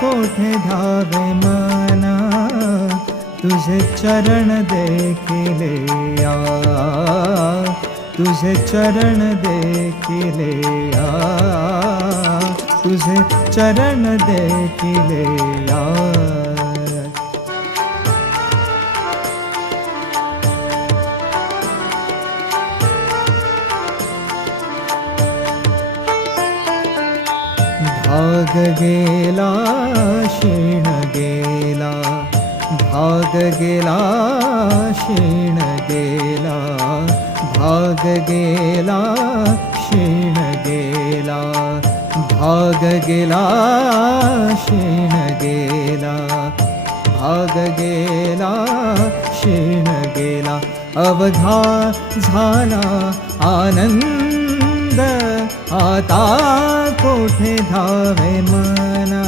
कोठे धावे मना, तुझे चरण देखिले आ, तुझे चरण देखिले आ, तुझे चरण देखिले आ. भाग गेला क्षीण गेला, भाग गेला क्षीण गेला, भाग गेला क्षीण गेला, भाग गेला क्षीण गेला, भाग गेला क्षीण गेला. अवघा झाला आनंद, आता कोठे धावे मना.